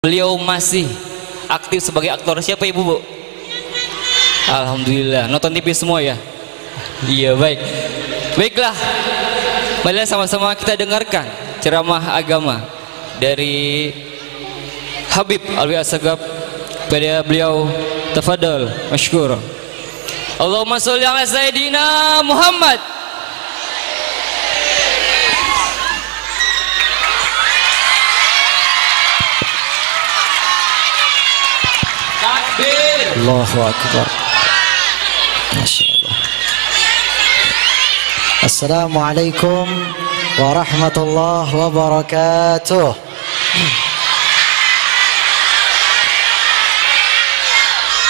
Beliau masih aktif sebagai aktor. Siapa ibu, Bu? Alhamdulillah. Nonton TV semua ya? Iya, baik. Baiklah, mari sama-sama kita dengarkan ceramah agama dari Habib Alwi Assegaf. Pada beliau, tafadhal masykur. Allahumma sholli ala Sayyidina Muhammad. Allahu Akbar. Masya Allah. Assalamualaikum warahmatullahi wabarakatuh.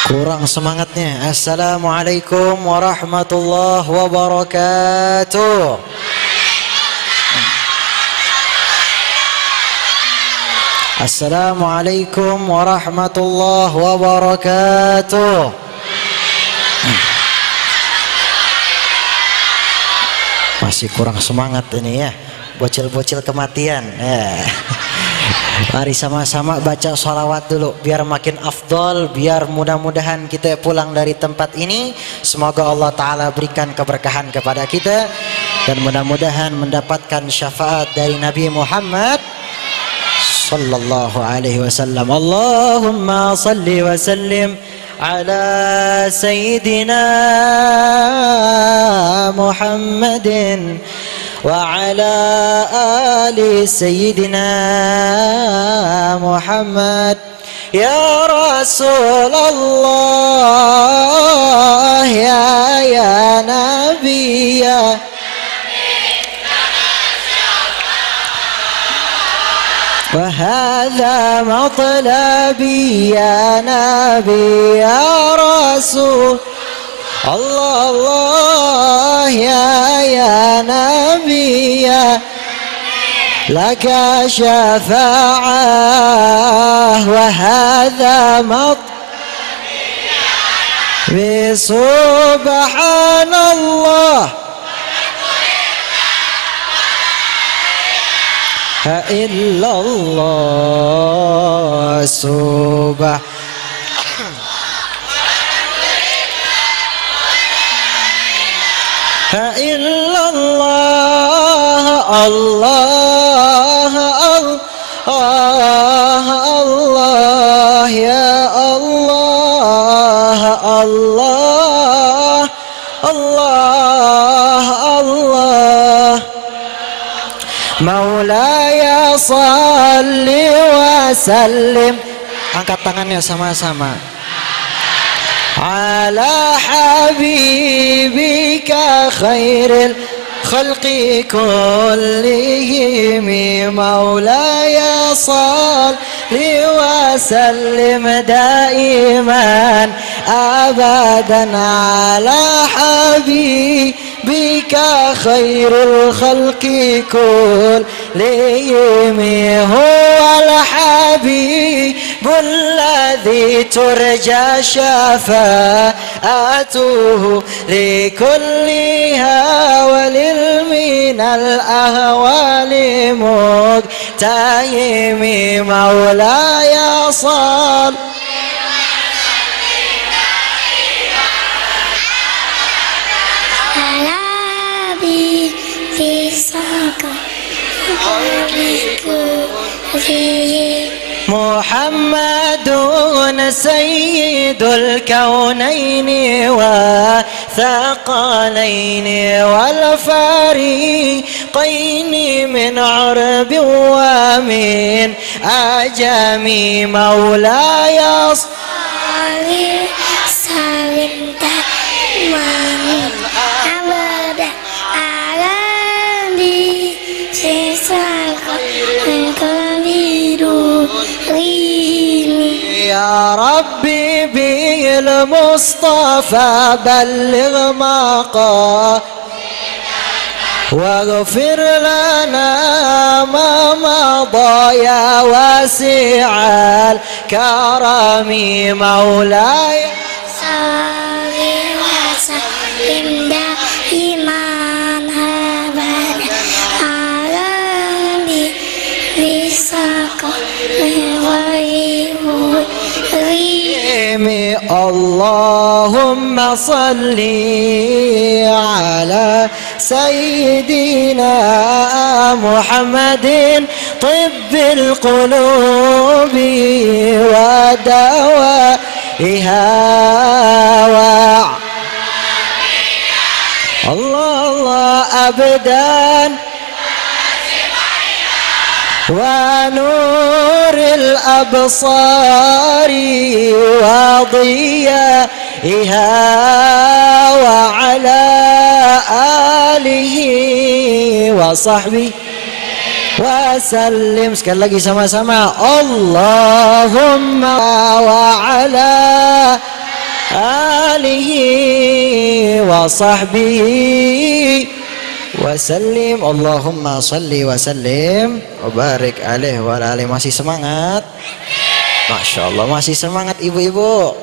Kurang semangatnya. Assalamualaikum warahmatullahi wabarakatuh. Assalamualaikum warahmatullahi wabarakatuh. Masih kurang semangat ini ya, bocil-bocil kematian. Mari sama-sama baca sholawat dulu biar makin afdol, biar mudah-mudahan kita pulang dari tempat ini semoga Allah Ta'ala berikan keberkahan kepada kita dan mudah-mudahan mendapatkan syafaat dari Nabi Muhammad sallallahu alaihi wasallam. Allahumma salli wa sallim ala sayyidina Muhammadin wa ala ali sayyidina Muhammad. Ya Rasulullah ya Nabi ya وهذا مطلبي يا نبي يا رسول الله الله يا نبي لك شفاعة وهذا مطلبي سبحان الله إلا الله سبحانه إلا الله الله الله الله يا الله الله الله الله مولاي صل وسلم. Angkat tangannya sama-sama. على حبيبك خير الخلق كلهم مولاي صل وسلم دائما أبدا على حبيبك خير الخلق كلهم هو الحبيب الذي ترجى شفاعته لكلها وللمن الأهوال مقتهم مولاي صل محمد سيد الكونين والثقلين والفريقين من عرب ومن عجم مولاي صل وسلم دائما أبدا على يا ربي بالمصطفى بلغ مقاصدنا واغفر لنا ما مضى يا واسع الكرم مولاي صل وسلم دائما أبدا على نبيك اللهم صل على سيدنا محمد طب القلوب ودوائها الله أبدان ونور الأبصار وضيائها وعلى آله وصحبه wasallim. Sekali lagi sama-sama, Allahumma wa ala alihi wa sahbihi wasallim. Allahumma salli wa sallim wa barik alaihi wa ala alihi. Masih semangat? Masya Allah, masih semangat ibu-ibu.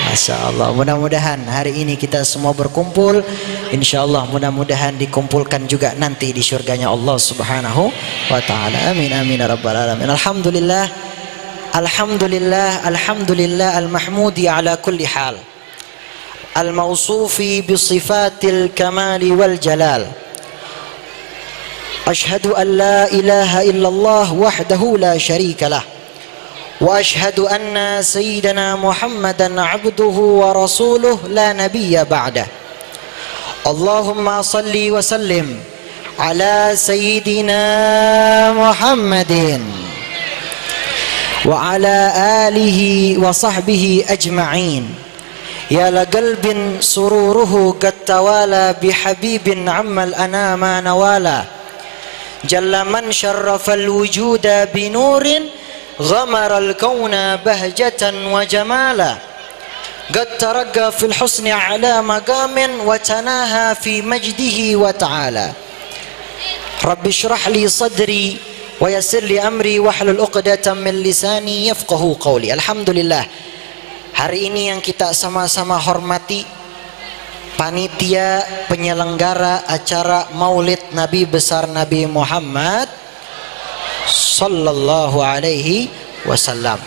Masya Allah, mudah-mudahan hari ini kita semua berkumpul. Insya Allah mudah-mudahan dikumpulkan juga nanti di surganya Allah subhanahu wa ta'ala. Amin amin ya rabbal alamin. Alhamdulillah, alhamdulillah, alhamdulillah al-mahmudi ala kulli hal, al-mawsufi bisifatil kamali wal jalal. Ashhadu an la ilaha illallah wahdahu la syarika lah, وأشهد أن سيدنا محمدا عبده ورسوله لا نبي بعده. اللهم صل وسلم على سيدنا محمد وعلى آله وصحبه أجمعين. يا لقلب سروره قد توالى بحبيب عم الأنام نوالا. جل من شرف الوجود بنور غمر الكون بهجة وجمالا. قد ترقى في الحسن على مقام وتناهى في مجده وتعالى. رب اشرح لي صدري ويسر لي أمري واحلل عقدة من لساني يفقه قولي. Alhamdulillah, hari ini yang kita sama-sama hormati panitia penyelenggara acara Maulid Nabi besar Nabi Muhammad sallallahu alaihi wasallam.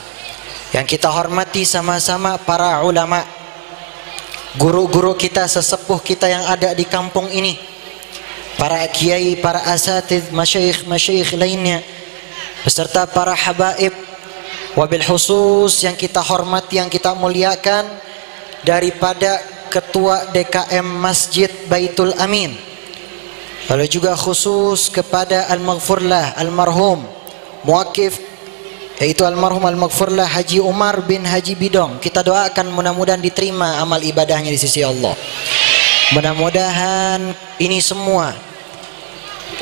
Yang kita hormati sama-sama para ulama, guru-guru kita, sesepuh kita yang ada di kampung ini, para kiai, para asatidz, masyayikh lainnya, beserta para habaib. Wabil khusus yang kita hormati, yang kita muliakan, daripada Ketua DKM Masjid Baitul Amin. Lalu juga khusus kepada Al-Maghfurlah almarhum muwakif, yaitu almarhum Al-Maghfurlah Haji Umar bin Haji Bidong. Kita doakan mudah-mudahan diterima amal ibadahnya di sisi Allah. Mudah-mudahan ini semua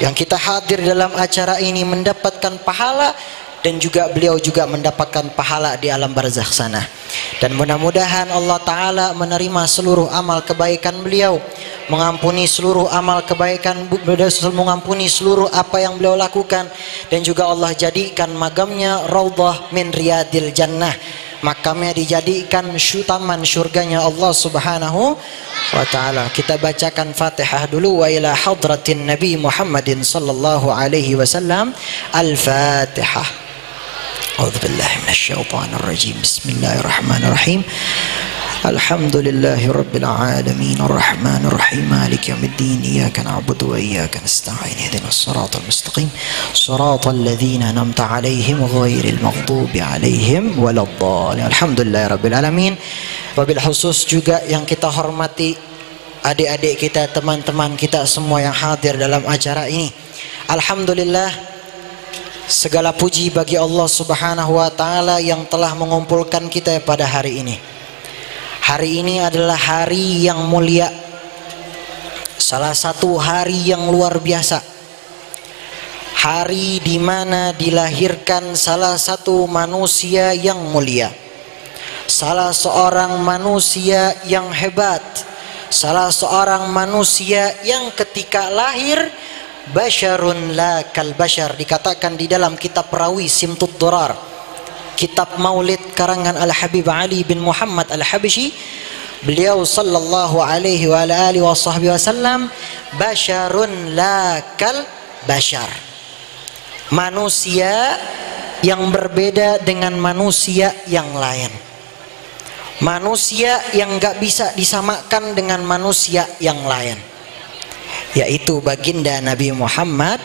yang kita hadir dalam acara ini mendapatkan pahala, dan juga beliau juga mendapatkan pahala di alam barzakh sana. Dan mudah-mudahan Allah Ta'ala menerima seluruh amal kebaikan beliau, mengampuni seluruh amal kebaikan, mengampuni seluruh apa yang beliau lakukan, dan juga Allah jadikan magamnya raudhah min riyadil jannah, makamnya dijadikan taman surganya Allah Subhanahu wa Ta'ala. Kita bacakan Fatihah dulu. Wa ila hadratin Nabi Muhammadin sallallahu alaihi wasallam. Al-Fatihah. A'udzu billahi minasyaitonir rajim. Bismillahirrahmanirrahim. Alhamdulillahi rabbil alamin arrahmanir rahim maliki yaumiddin iyyaka na'budu wa iyyaka nasta'in ihdinas siratal mustaqim siratal ladzina an'amta 'alaihim ghairil maghdubi 'alaihim waladdallin. Alhamdulillahi rabbil alamin. Wabil khusus juga yang kita hormati adik-adik kita, teman-teman kita semua yang hadir dalam acara ini. Alhamdulillah, segala puji bagi Allah Subhanahu wa Ta'ala yang telah mengumpulkan kita pada hari ini. Hari ini adalah hari yang mulia, salah satu hari yang luar biasa, hari di mana dilahirkan salah satu manusia yang mulia, salah seorang manusia yang hebat, salah seorang manusia yang ketika lahir basyarun la kal basyar. Dikatakan di dalam kitab Rawi Simtud Durar, kitab Maulid karangan Al-Habib Ali bin Muhammad Al-Habsyi, beliau sallallahu alaihi wa alihi wasallam, basyarun la kal basyar, manusia yang berbeda dengan manusia yang lain. manusia yang nggak bisa disamakan dengan manusia yang lain, yaitu baginda Nabi Muhammad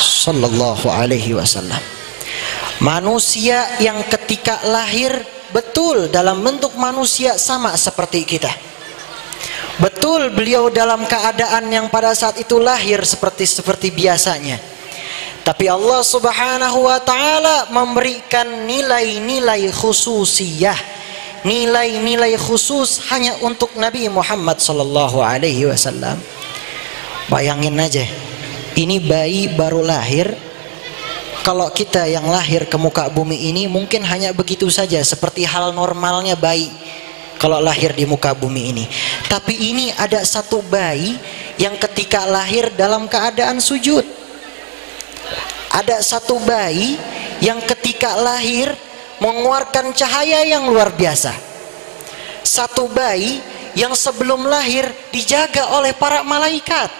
sallallahu alaihi wasallam. Manusia yang ketika lahir betul dalam bentuk manusia sama seperti kita. Betul beliau dalam keadaan yang pada saat itu lahir seperti biasanya. Tapi Allah Subhanahu wa taala memberikan nilai-nilai khususiyah, nilai-nilai khusus hanya untuk Nabi Muhammad sallallahu alaihi wasallam. Bayangin aja, ini bayi baru lahir. Kalau kita yang lahir ke muka bumi ini mungkin hanya begitu saja, seperti hal normalnya bayi kalau lahir di muka bumi ini. Tapi ini ada satu bayi yang ketika lahir dalam keadaan sujud. Ada satu bayi yang ketika lahir mengeluarkan cahaya yang luar biasa. Satu bayi yang sebelum lahir dijaga oleh para malaikat.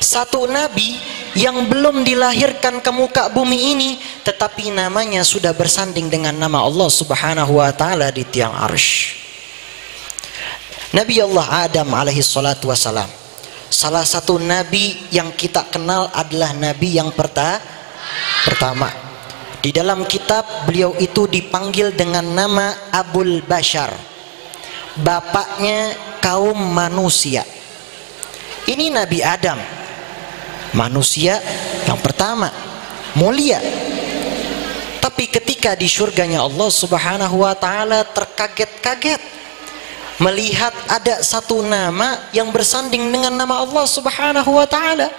Satu nabi yang belum dilahirkan ke muka bumi ini, tetapi namanya sudah bersanding dengan nama Allah Subhanahu wa taala di tiang arsy. Nabi Allah Adam alaihi salatu wassalam, salah satu nabi yang kita kenal adalah nabi yang pertama. Di dalam kitab beliau itu dipanggil dengan nama Abul Bashar, bapaknya kaum manusia. Ini Nabi Adam, manusia yang pertama, mulia. Tapi ketika di surganya Allah Subhanahu wa taala terkaget-kaget melihat ada satu nama yang bersanding dengan nama Allah Subhanahu wa taala.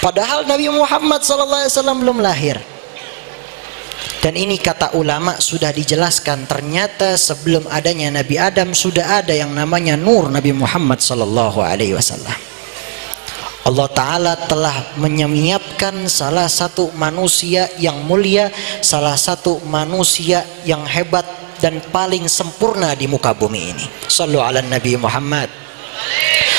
Padahal Nabi Muhammad SAW belum lahir. Dan ini kata ulama sudah dijelaskan, ternyata sebelum adanya Nabi Adam sudah ada yang namanya Nur Nabi Muhammad SAW. Allah Ta'ala telah menyiapkan salah satu manusia yang mulia, salah satu manusia yang hebat dan paling sempurna di muka bumi ini. Sallu ala Nabi Muhammad.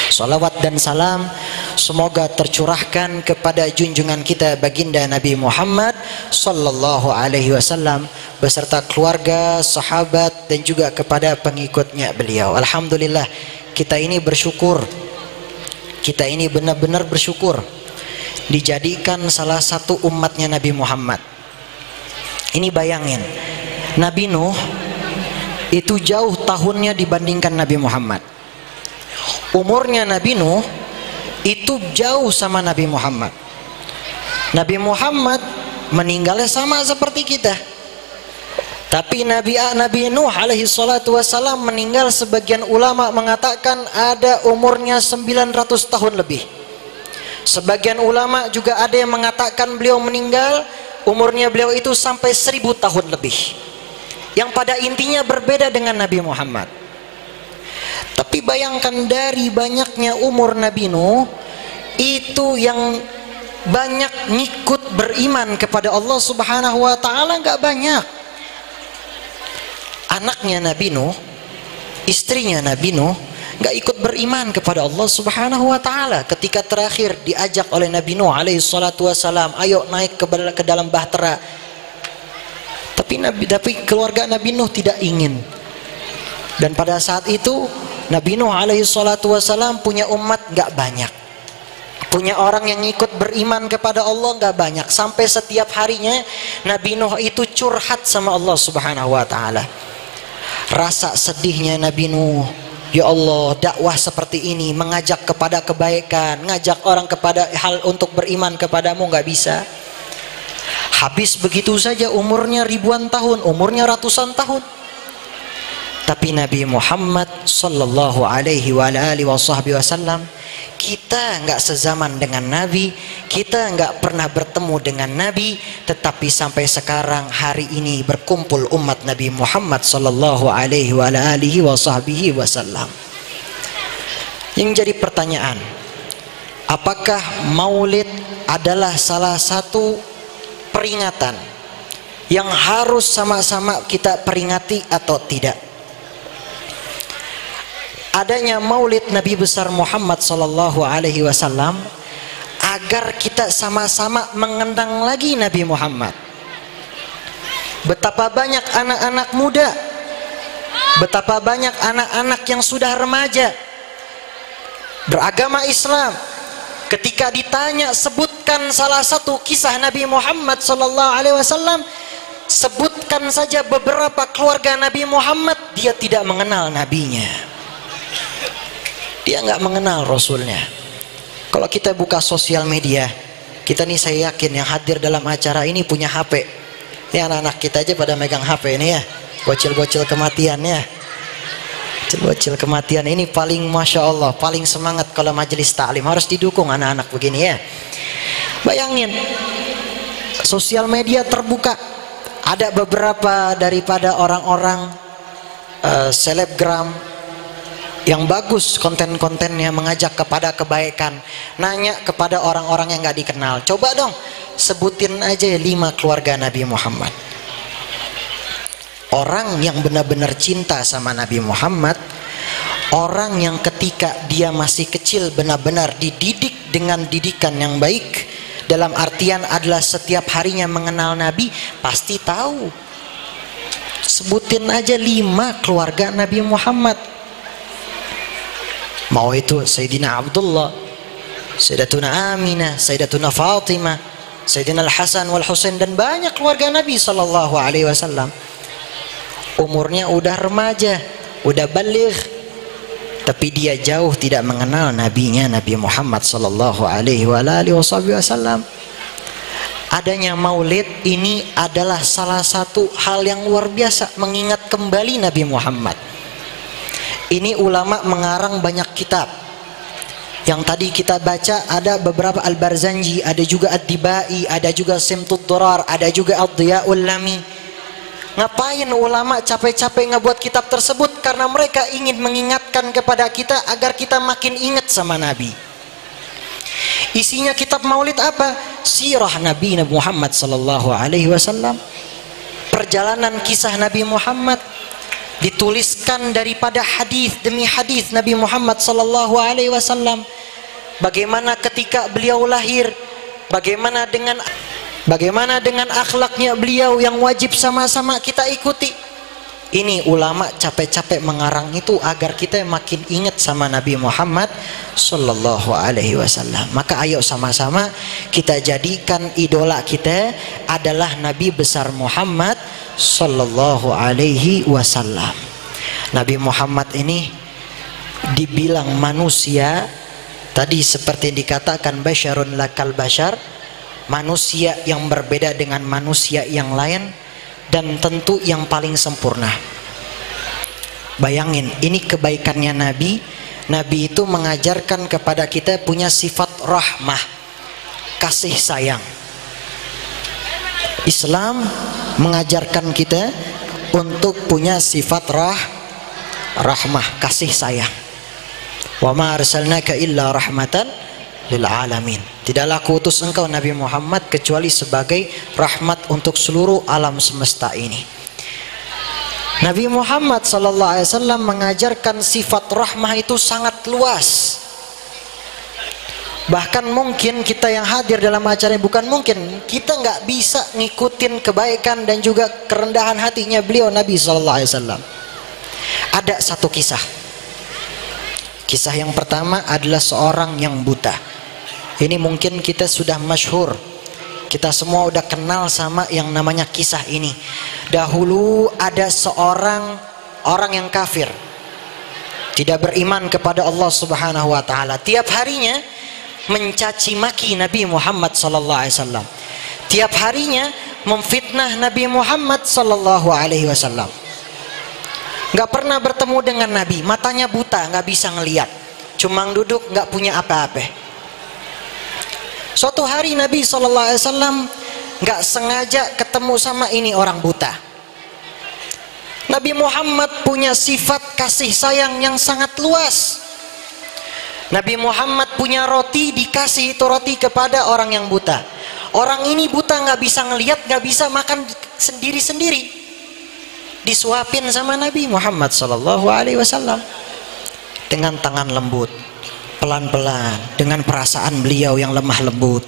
Salawat dan salam semoga tercurahkan kepada junjungan kita baginda Nabi Muhammad sallallahu alaihi wasallam beserta keluarga, sahabat dan juga kepada pengikutnya beliau. Alhamdulillah, kita ini bersyukur. Kita ini benar-benar bersyukur dijadikan salah satu umatnya Nabi Muhammad. Ini bayangin, Nabi Nuh itu jauh tahunnya dibandingkan Nabi Muhammad. Umurnya Nabi Nuh itu jauh sama Nabi Muhammad. Nabi Muhammad meninggalnya sama seperti kita. Tapi Nabi Nuh alaihi salatu wassalam meninggal, sebagian ulama mengatakan ada umurnya 900 tahun lebih. Sebagian ulama juga ada yang mengatakan beliau meninggal umurnya beliau itu sampai 1000 tahun lebih. Yang pada intinya berbeda dengan Nabi Muhammad. Tapi bayangkan dari banyaknya umur Nabi Nuh, itu yang banyak ngikut beriman kepada Allah Subhanahu wa taala enggak banyak. Anaknya Nabi Nuh, istrinya Nabi Nuh enggak ikut beriman kepada Allah Subhanahu wa taala ketika terakhir diajak oleh Nabi Nuh alaihi salatu wasalam, ayo naik ke dalam bahtera. Tapi keluarga Nabi Nuh tidak ingin. Dan pada saat itu Nabi Nuh alaihi salatu wasalam punya umat gak banyak, punya orang yang ikut beriman kepada Allah gak banyak. Sampai setiap harinya Nabi Nuh itu curhat sama Allah Subhanahu wa taala. Rasa sedihnya Nabi Nuh, ya Allah, dakwah seperti ini, mengajak kepada kebaikan, ngajak orang kepada hal untuk beriman kepadamu gak bisa. Habis begitu saja umurnya ribuan tahun, umurnya ratusan tahun. Tapi Nabi Muhammad sallallahu alaihi wa alihi wasallam, kita nggak sezaman dengan Nabi, kita nggak pernah bertemu dengan Nabi, tetapi sampai sekarang hari ini berkumpul umat Nabi Muhammad sallallahu alaihi wa alihi wasallam. Yang jadi pertanyaan, apakah Maulid adalah salah satu peringatan yang harus sama-sama kita peringati atau tidak? Adanya Maulid Nabi besar Muhammad sallallahu alaihi wasallam agar kita sama-sama mengenang lagi Nabi Muhammad, Betapa banyak anak-anak muda, betapa banyak anak-anak yang sudah remaja beragama Islam, ketika ditanya sebutkan salah satu kisah Nabi Muhammad SAW, sebutkan saja beberapa keluarga Nabi Muhammad, dia tidak mengenal nabinya, dia nggak mengenal rasulnya. Kalau kita buka sosial media, kita nih saya yakin yang hadir dalam acara ini punya HP. Ini anak-anak kita aja pada megang HP ini ya, bocil-bocil kematian ya. Bocil kematian ini paling Masya Allah, paling semangat kalau majelis taklim, harus didukung anak-anak begini ya. Bayangin, sosial media terbuka, ada beberapa daripada orang-orang selebgram yang bagus konten-kontennya, mengajak kepada kebaikan, nanya kepada orang-orang yang gak dikenal, coba dong sebutin aja 5 keluarga Nabi Muhammad. Orang yang benar-benar cinta sama Nabi Muhammad, orang yang ketika dia masih kecil benar-benar dididik dengan didikan yang baik, dalam artian adalah setiap harinya mengenal Nabi, pasti tahu. Sebutin aja 5 keluarga Nabi Muhammad. Mau itu Sayyidina Abdullah, Sayyidatuna Aminah, Sayyidatuna Fatimah, Sayyidina Al-Hasan wal Husain, dan banyak keluarga Nabi SAW. Umurnya udah remaja, udah baligh, tapi dia jauh tidak mengenal nabinya Nabi Muhammad SAW. Adanya maulid ini adalah salah satu hal yang luar biasa, mengingat kembali Nabi Muhammad. Ini ulama mengarang banyak kitab. Yang tadi kita baca ada beberapa, Al-Barzanji, ada juga Ad-Dibai, ada juga Simtud Durar, ada juga Ad-Diyaul Lami. Ngapain ulama capek-capek ngebuat kitab tersebut? Karena mereka ingin mengingatkan kepada kita agar kita makin ingat sama Nabi. Isinya kitab maulid apa? Sirah Nabi Muhammad SAW. Perjalanan kisah Nabi Muhammad, dituliskan daripada hadis demi hadis Nabi Muhammad SAW. Bagaimana ketika beliau lahir, bagaimana dengan akhlaknya beliau yang wajib sama-sama kita ikuti. Ini ulama capek-capek mengarang itu agar kita makin ingat sama Nabi Muhammad SAW. Maka ayo sama-sama kita jadikan idola kita adalah Nabi besar Muhammad SAW. Nabi Muhammad ini dibilang manusia, tadi seperti dikatakan basyarun lakal basyar, manusia yang berbeda dengan manusia yang lain, dan tentu yang paling sempurna. Bayangin, ini kebaikannya Nabi. Nabi itu mengajarkan kepada kita punya sifat rahmah, kasih sayang. Islam mengajarkan kita untuk punya sifat rahmah, kasih sayang. Wa ma arsalnaka illa rahmatan lil alamin. Tidaklah kuutus engkau Nabi Muhammad kecuali sebagai rahmat untuk seluruh alam semesta ini. Nabi Muhammad SAW mengajarkan sifat rahmah itu sangat luas. Bahkan mungkin kita yang hadir dalam acara ini, bukan mungkin, kita nggak bisa ngikutin kebaikan dan juga kerendahan hatinya beliau Nabi SAW. Ada satu kisah. Kisah yang pertama adalah seorang yang buta. Ini mungkin kita sudah masyhur, kita semua udah kenal sama yang namanya kisah ini. Dahulu ada seorang orang yang kafir, tidak beriman kepada Allah Subhanahu wa taala. Tiap harinya mencaci maki Nabi Muhammad SAW. Tiap harinya memfitnah Nabi Muhammad SAW. Gak pernah bertemu dengan Nabi, matanya buta, gak bisa ngelihat, cuma duduk, gak punya apa-apa. Suatu hari Nabi SAW gak sengaja ketemu sama ini orang buta. Nabi Muhammad punya sifat kasih sayang yang sangat luas. Nabi Muhammad punya roti, dikasih itu roti kepada orang yang buta. Orang ini buta, gak bisa ngelihat, gak bisa makan sendiri-sendiri, disuapin sama Nabi Muhammad SAW dengan tangan lembut, pelan-pelan, dengan perasaan beliau yang lemah lembut.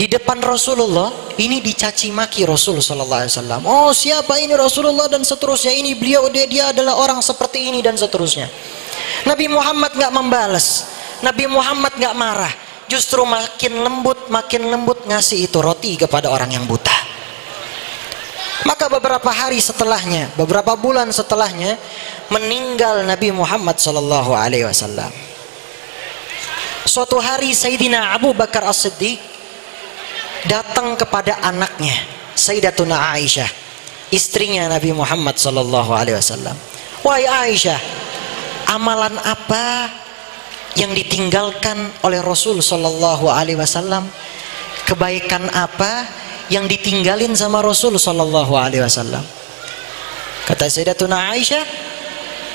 Di depan Rasulullah ini dicaci maki Rasul sallallahu alaihi wasallam. Oh, siapa ini Rasulullah dan seterusnya, ini beliau, dia adalah orang seperti ini dan seterusnya. Nabi Muhammad nggak membalas, Nabi Muhammad nggak marah, justru makin lembut ngasih itu roti kepada orang yang buta. Maka beberapa hari setelahnya, beberapa bulan setelahnya, meninggal Nabi Muhammad sallallahu alaihi wasallam. Suatu hari Sayyidina Abu Bakar As-Siddiq datang kepada anaknya Sayyidatuna Aisyah, istrinya Nabi Muhammad sallallahu alaihi wasallam. Wahai Aisyah, amalan apa yang ditinggalkan oleh Rasul sallallahu alaihi wasallam? Kebaikan apa yang ditinggalin sama Rasul sallallahu alaihi wasallam? Kata Sayyidatuna Aisyah,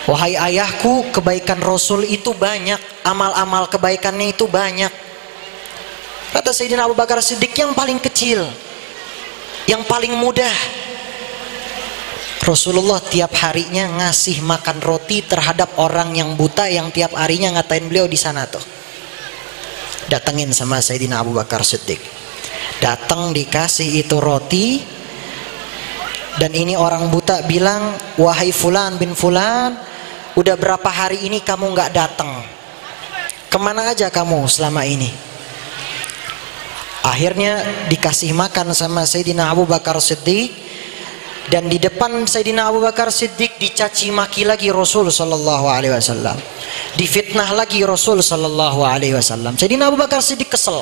wahai ayahku, kebaikan Rasul itu banyak, amal-amal kebaikannya itu banyak. Kata Sayyidina Abu Bakar Siddiq, yang paling kecil, yang paling mudah, Rasulullah tiap harinya ngasih makan roti terhadap orang yang buta yang tiap harinya ngatain beliau di sana tuh. Datengin sama Sayyidina Abu Bakar Siddiq, datang dikasih itu roti. Dan ini orang buta bilang, wahai Fulan bin Fulan, udah berapa hari ini kamu nggak datang? Kemana aja kamu selama ini? Akhirnya dikasih makan sama Sayyidina Abu Bakar Siddiq, dan di depan Sayyidina Abu Bakar Siddiq dicaci maki lagi Rasul sallallahu alaihi wasallam, difitnah lagi Rasul sallallahu alaihi wasallam. Sayyidina Abu Bakar Siddiq kesel,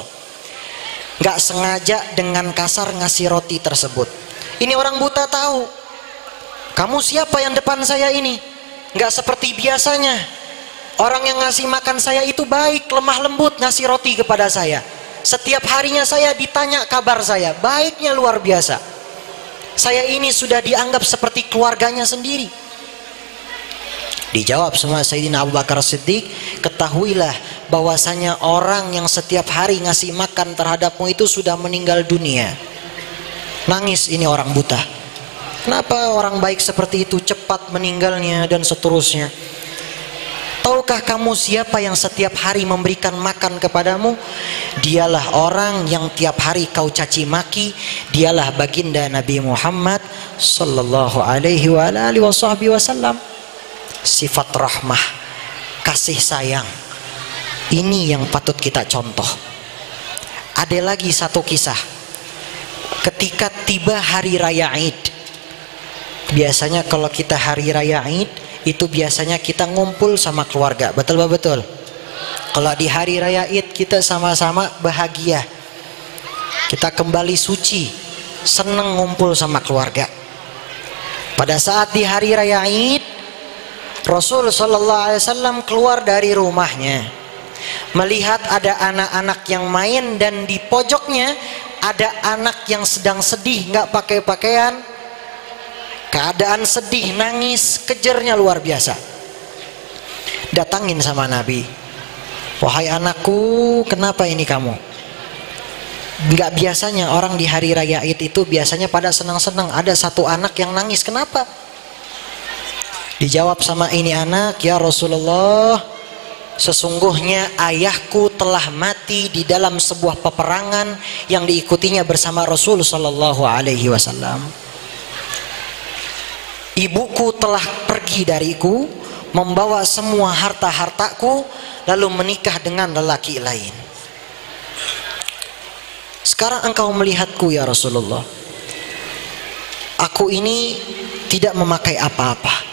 nggak sengaja dengan kasar ngasih roti tersebut. Ini orang buta tahu, kamu siapa yang depan saya ini? Nggak seperti biasanya. Orang yang ngasih makan saya itu baik, lemah lembut, ngasih roti kepada saya. Setiap harinya saya ditanya kabar saya, baiknya luar biasa. Saya ini sudah dianggap seperti keluarganya sendiri. Dijawab sama Sayyidina Abu Bakar Siddiq, ketahuilah bahwasanya orang yang setiap hari ngasih makan terhadapmu itu sudah meninggal dunia. Nangis ini orang buta. Kenapa orang baik seperti itu cepat meninggalnya dan seterusnya? Tahukah kamu siapa yang setiap hari memberikan makan kepadamu? Dialah orang yang tiap hari kau caci maki. Dialah baginda Nabi Muhammad sallallahu alaihi wasallam. Sifat rahmah, kasih sayang, ini yang patut kita contoh. Ada lagi satu kisah. Ketika tiba hari raya Id, biasanya kalau kita hari raya Id itu biasanya kita ngumpul sama keluarga, betul betul. Kalau di hari raya Id kita sama-sama bahagia, kita kembali suci, seneng ngumpul sama keluarga. Pada saat di hari raya Id, Rasul sallallahu alaihi wasallam keluar dari rumahnya, melihat ada anak-anak yang main, dan di pojoknya ada anak yang sedang sedih, nggak pakai pakaian, keadaan sedih, nangis, kejernya luar biasa. Datangin sama Nabi, wahai anakku, kenapa ini kamu? Nggak biasanya orang di hari raya Id itu biasanya pada senang-senang, ada satu anak yang nangis, kenapa? Dijawab sama ini anak, ya Rasulullah, sesungguhnya ayahku telah mati di dalam sebuah peperangan yang diikutinya bersama Rasul sallallahu alaihi wasallam. Ibuku telah pergi dariku, membawa semua harta-hartaku, lalu menikah dengan lelaki lain. Sekarang engkau melihatku ya Rasulullah, aku ini tidak memakai apa-apa,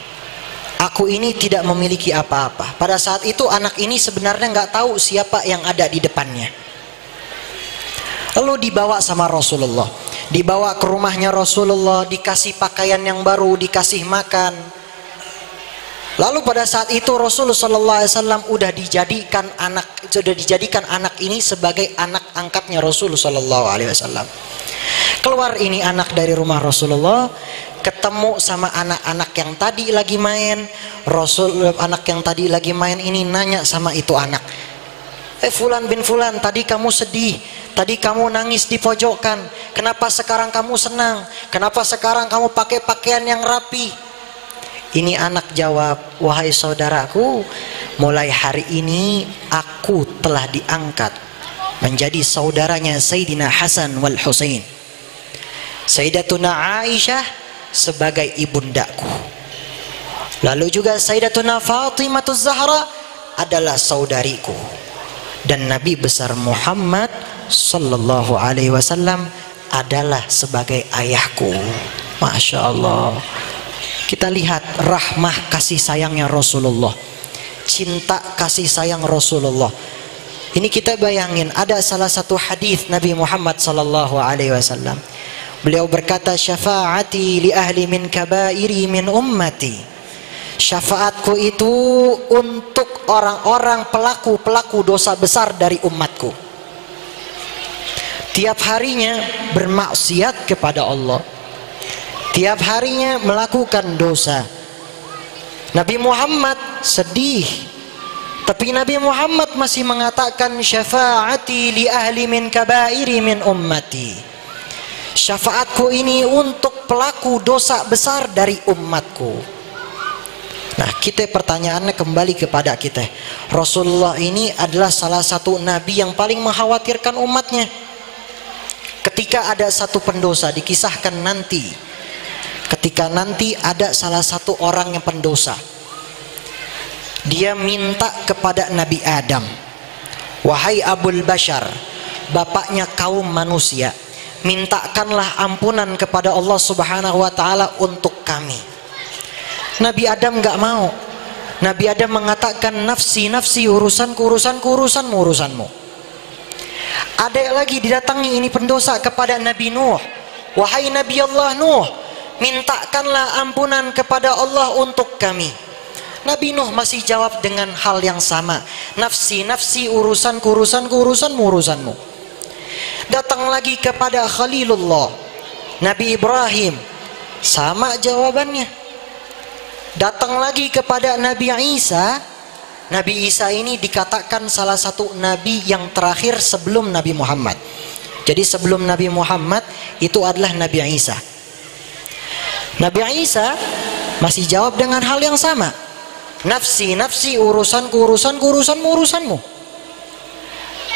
aku ini tidak memiliki apa-apa. Pada saat itu anak ini sebenarnya nggak tahu siapa yang ada di depannya. Lalu dibawa sama Rasulullah, dibawa ke rumahnya Rasulullah, dikasih pakaian yang baru, dikasih makan. Lalu pada saat itu Rasulullah SAW sudah dijadikan anak ini sebagai anak angkatnya Rasulullah SAW. Keluar ini anak dari rumah Rasulullah, ketemu sama anak-anak yang tadi lagi main. Anak yang tadi lagi main ini nanya sama itu anak, Fulan bin Fulan, tadi kamu sedih, tadi kamu nangis di pojokan, kenapa sekarang kamu senang? Kenapa sekarang kamu pakai pakaian yang rapi? Ini anak jawab, wahai saudaraku, mulai hari ini aku telah diangkat menjadi saudaranya Sayyidina Hasan wal Husain. Sayyidatuna Aisyah sebagai ibundaku. Lalu juga Sayyidatuna Fatimah Zahra adalah saudariku. Dan Nabi besar Muhammad sallallahu alaihi wasallam adalah sebagai ayahku. Masya Allah. Kita lihat rahmah kasih sayangnya Rasulullah, cinta kasih sayang Rasulullah. Ini kita bayangin, ada salah satu hadis Nabi Muhammad sallallahu alaihi wasallam. Beliau berkata, syafaati li ahli min kabairi min ummati. Syafaatku itu untuk orang-orang pelaku-pelaku dosa besar dari umatku. Tiap harinya bermaksiat kepada Allah, tiap harinya melakukan dosa. Nabi Muhammad sedih, tapi Nabi Muhammad masih mengatakan, syafaati li ahli min kabairi min ummati. Syafaatku ini untuk pelaku dosa besar dari umatku. Nah, kita pertanyaannya kembali kepada kita. Rasulullah ini adalah salah satu nabi yang paling mengkhawatirkan umatnya. Ketika ada satu pendosa, dikisahkan nanti, ketika nanti ada salah satu orang yang pendosa, dia minta kepada Nabi Adam, wahai Abul Bashar, bapaknya kaum manusia, mintakanlah ampunan kepada Allah Subhanahu wa ta'ala untuk kami. Nabi Adam nggak mau. Nabi Adam mengatakan, nafsi, nafsi, urusanku, urusanku, urusanmu, urusanmu. Ada lagi didatangi ini pendosa kepada Nabi Nuh, wahai Nabi Allah Nuh, mintakanlah ampunan kepada Allah untuk kami. Nabi Nuh masih jawab dengan hal yang sama, nafsi, nafsi, urusanku, urusanku, urusanmu, urusanmu. Datang lagi kepada Khalilullah, Nabi Ibrahim, sama jawabannya. Datang lagi kepada Nabi Isa. Nabi Isa ini dikatakan salah satu nabi yang terakhir sebelum Nabi Muhammad. Jadi sebelum Nabi Muhammad itu adalah Nabi Isa. Nabi Isa masih jawab dengan hal yang sama, nafsi, nafsi, urusanku, urusanku, urusanmu, urusanmu.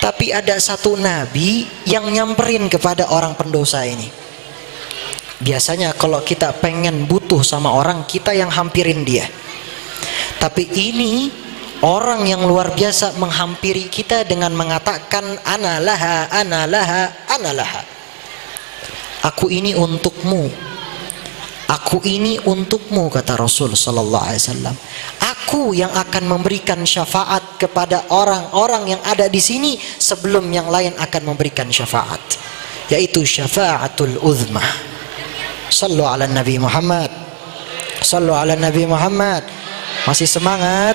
Tapi ada satu nabi yang nyamperin kepada orang pendosa ini. Biasanya kalau kita pengen butuh sama orang, kita yang hampirin dia. Tapi ini orang yang luar biasa menghampiri kita dengan mengatakan, ana laha, ana laha, ana laha. Aku ini untukmu, aku ini untukmu, kata Rasul sallallahu alaihi wasallam. Aku yang akan memberikan syafaat kepada orang-orang yang ada di sini sebelum yang lain akan memberikan syafaat, yaitu syafaatul uzma. Sallu ala Nabi Muhammad, sallu ala Nabi Muhammad. Masih semangat?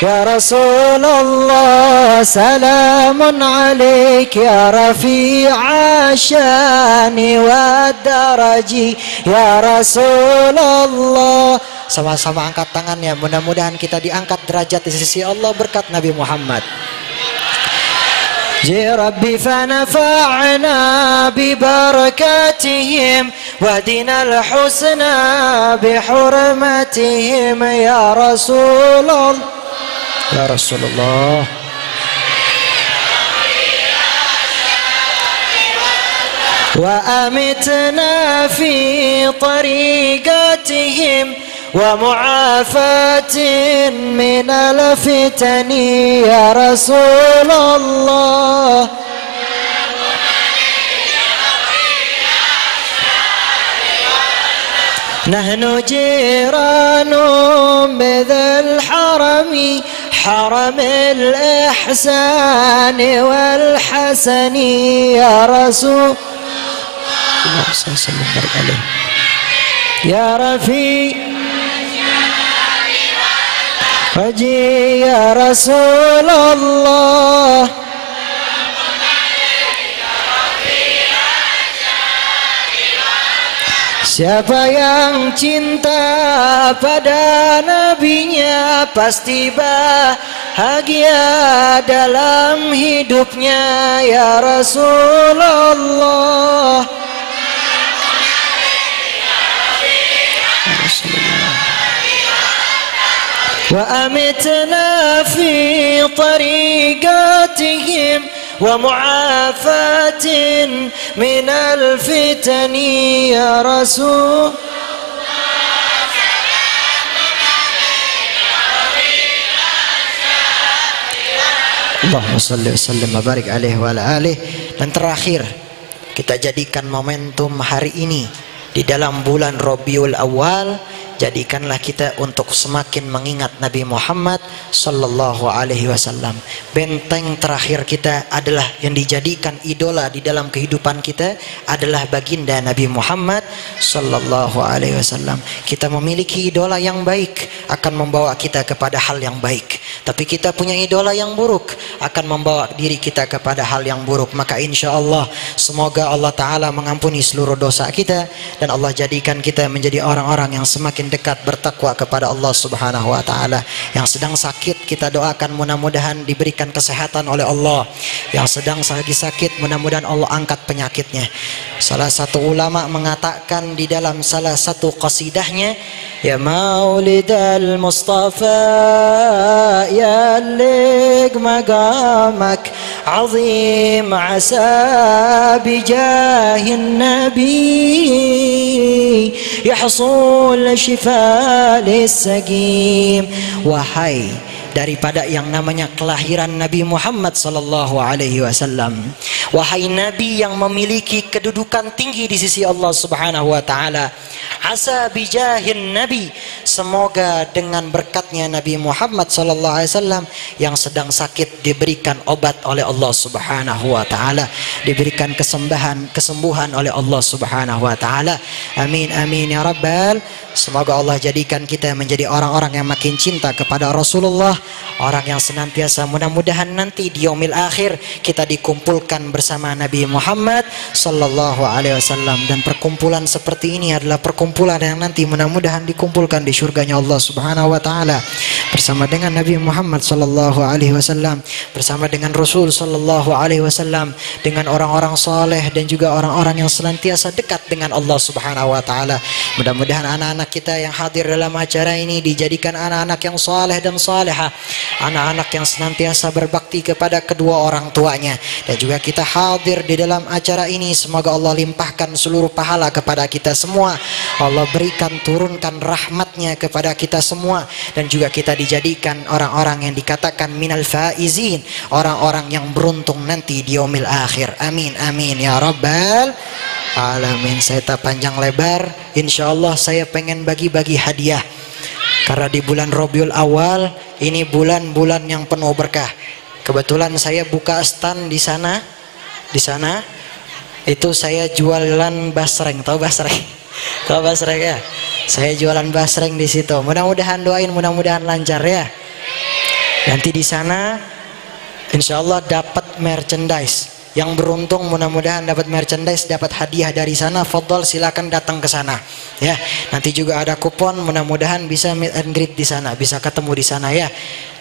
Ya Rasulullah, salamun alaik ya rafi'a syani wa daraji. Ya Rasulullah, sama-sama angkat tangannya. Mudah-mudahan kita diangkat derajat di sisi Allah berkat Nabi Muhammad. Ya Rabbi fanafa'na bibarakatihim wahdina al-husna bihurmatihim ya Rasulullah. Ya Rasulullah, wa amitna fi tariqatihim wa mu'afatin min al-fitani ya Rasulullah. Nahnu jiranum bidhal harami haramil ihsani wal hasani ya Rasul. Allahumma salli wa barik alaihi ya Rafi Haji ya Rasulullah. Siapa yang cinta pada nabinya pasti bahagia dalam hidupnya ya Rasulullah. Wa amitna fi tariqatihim ومعافاة من الفتن يا رسول Allahumma salli wa sallim wa barik alaihi wa ala alihi. Dan terakhir, kita jadikan momentum hari ini di dalam bulan Rabiul Awal, jadikanlah kita untuk semakin mengingat Nabi Muhammad sallallahu alaihi wasallam. Benteng terakhir kita adalah yang dijadikan idola di dalam kehidupan kita adalah baginda Nabi Muhammad sallallahu alaihi wasallam. Kita memiliki idola yang baik akan membawa kita kepada hal yang baik. Tapi kita punya idola yang buruk akan membawa diri kita kepada hal yang buruk. Maka insya Allah semoga Allah Ta'ala mengampuni seluruh dosa kita dan Allah jadikan kita menjadi orang-orang yang semakin dekat bertakwa kepada Allah Subhanahu wa Ta'ala. Yang sedang sakit kita doakan mudah-mudahan diberikan kesehatan oleh Allah. Yang sedang lagi sakit mudah-mudahan Allah angkat penyakitnya. Salah satu ulama mengatakan di dalam salah satu qasidahnya, ya maulidal Mustafa ya lig maqamak azim asa bijahin nabi yahsul shifa lis-saqim. Wahai daripada yang namanya kelahiran Nabi Muhammad sallallahu alaihi wasallam, wahai nabi yang memiliki kedudukan tinggi di sisi Allah Subhanahu wa taala, asa bijahin nabi, semoga dengan berkatnya Nabi Muhammad sallallahu alaihi wasallam yang sedang sakit diberikan obat oleh Allah Subhanahu wa taala, diberikan kesembuhan oleh Allah Subhanahu wa taala. Amin amin ya rabbal. Semoga Allah jadikan kita menjadi orang-orang yang makin cinta kepada Rasulullah, orang yang senantiasa mudah-mudahan nanti di yaumil akhir kita dikumpulkan bersama Nabi Muhammad sallallahu alaihi wasallam. Dan perkumpulan seperti ini adalah perkumpulan yang nanti mudah-mudahan dikumpulkan di surganya Allah Subhanahu wa taala bersama dengan Nabi Muhammad sallallahu alaihi wasallam, bersama dengan Rasul sallallahu alaihi wasallam, dengan orang-orang saleh dan juga orang-orang yang senantiasa dekat dengan Allah Subhanahu wa taala. Mudah-mudahan anak-anak kita yang hadir dalam acara ini dijadikan anak-anak yang saleh dan salehah, anak-anak yang senantiasa berbakti kepada kedua orang tuanya. Dan juga kita hadir di dalam acara ini, semoga Allah limpahkan seluruh pahala kepada kita semua. Allah berikan turunkan rahmatnya kepada kita semua. Dan juga kita dijadikan orang-orang yang dikatakan minal faizin, orang-orang yang beruntung nanti di yaumil akhir. Amin amin ya rabbal alamin. Saya tak panjang lebar, insya Allah saya pengen bagi-bagi hadiah karena di bulan Rabiul Awal ini bulan-bulan yang penuh berkah. Kebetulan saya buka stand di sana itu saya jualan basreng. Tahu basreng? Tahu basreng ya? Saya jualan basreng di situ. Mudah-mudahan doain, mudah-mudahan lancar ya. Nanti di sana insya Allah dapat merchandise. Yang beruntung mudah-mudahan dapat merchandise, dapat hadiah dari sana. Fadhol silakan datang ke sana ya. Nanti juga ada kupon, mudah-mudahan bisa meet and greet di sana, bisa ketemu di sana ya.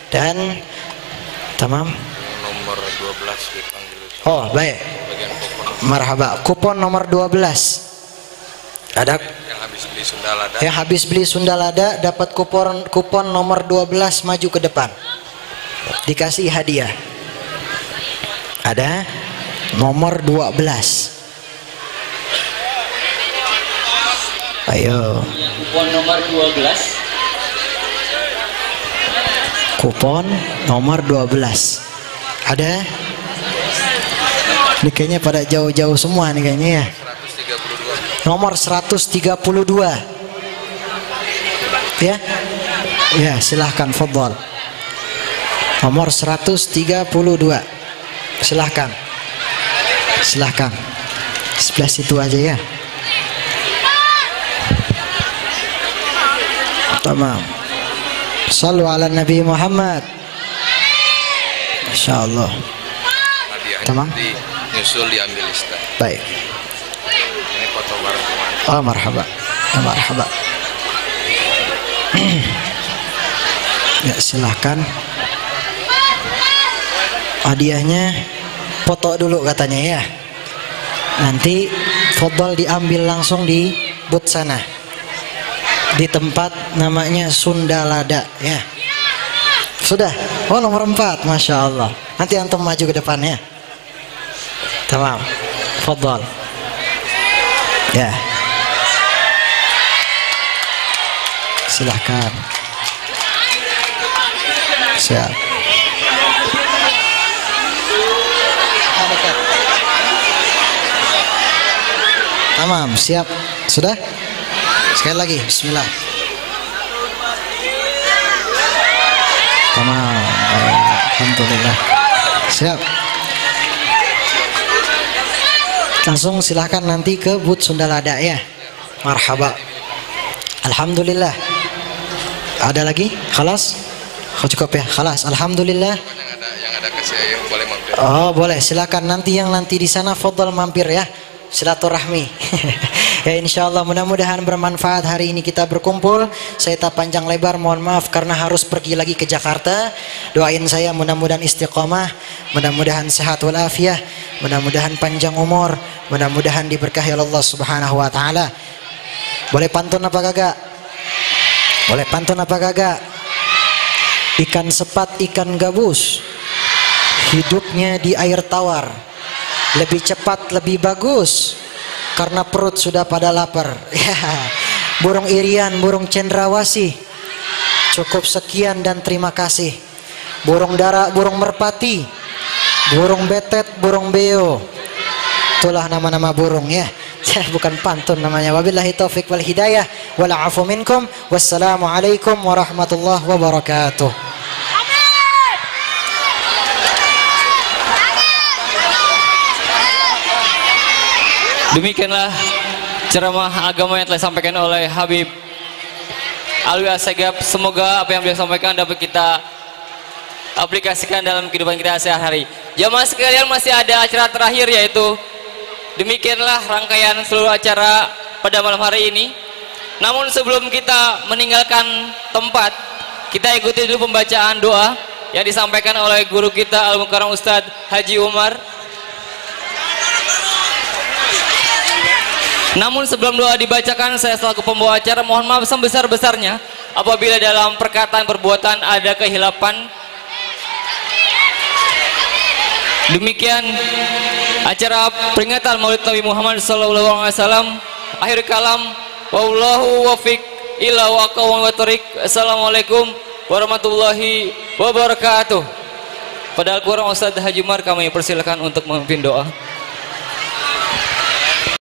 Dan tamam. Nomor 12 dipanggil. Oh, baik. Marhaba. Kupon nomor 12. Ada yang habis beli Sundalada. Yang habis beli Sundalada dapat kupon nomor 12, maju ke depan. Dikasih hadiah. Ada nomor 12. Ayo. Kupon nomor 12. Kupon nomor 12. Ada? Ini kayaknya pada jauh-jauh semua nih kayaknya ya. 132. Nomor 132. Ya. Ya, silahkan fadhol. Nomor 132. Silahkan. Silahkan. Sebelah situ aja ya. Tamam. Shallu ala Nabi Muhammad. Insyaallah. Tamam. Nyusul diambil lista. Baik. Ini foto bareng teman. Oh, marhaba. Oh, marhaba. Ya, silahkan. Hadiahnya foto dulu katanya ya. Nanti fadhol diambil langsung di booth sana. Di tempat namanya Sundalada ya. Sudah. Oh, nomor 4. Masya Allah. Nanti antum maju ke depannya. Tamam. Fadhal. Ya. Silahkan. Siap. Tamam, siap. Sudah? Sekali lagi, bismillah. Tamam. Alhamdulillah. Siap. Langsung silahkan nanti ke booth Sunda Lada ya. Marhaba. Alhamdulillah. Ada lagi? Khalas? Cukup ya? Khalas. Alhamdulillah. Yang ada ke saya boleh mampir. Oh, boleh. Silakan nanti yang nanti di sana fadhal mampir ya. Silaturahmi. Ya insyaallah mudah-mudahan bermanfaat hari ini kita berkumpul. Saya tak panjang lebar, mohon maaf karena harus pergi lagi ke Jakarta. Doain saya mudah-mudahan istiqomah, mudah-mudahan sehat walafiat, mudah-mudahan panjang umur, mudah-mudahan diberkahi Allah Subhanahu wa taala. Boleh pantun apa kagak? Boleh pantun apa kagak? Ikan sepat, ikan gabus, hidupnya di air tawar. Lebih cepat, lebih bagus, karena perut sudah pada lapar. Ya. Burung irian, burung cendrawasih. Cukup sekian dan terima kasih. Burung dara, burung merpati, burung betet, burung beo. Itulah nama-nama burung ya. Bukan pantun namanya. Wabillahi taufiq wal hidayah. Wala afu minkum. Wassalamualaikum warahmatullahi wabarakatuh. Demikianlah ceramah agama yang telah disampaikan oleh Habib Alwi Assegaf. Semoga apa yang beliau sampaikan dapat kita aplikasikan dalam kehidupan kita sehari-hari. Jamaah sekalian, masih ada acara terakhir, yaitu demikianlah rangkaian seluruh acara pada malam hari ini. Namun sebelum kita meninggalkan tempat, kita ikuti dulu pembacaan doa yang disampaikan oleh guru kita Al-Mukarram Ustadz Haji Umar. Namun sebelum doa dibacakan, saya selaku pembawa acara mohon maaf sebesar-besarnya apabila dalam perkataan perbuatan ada kehilapan. Demikian acara peringatan Maulid Nabi Muhammad SAW. Akhir kalam, wallahu wafiq ila waqawam wa tariq. Assalamualaikum warahmatullahi wabarakatuh. Padahal kurang Ustadz Haji Umar, kami persilakan untuk memimpin doa.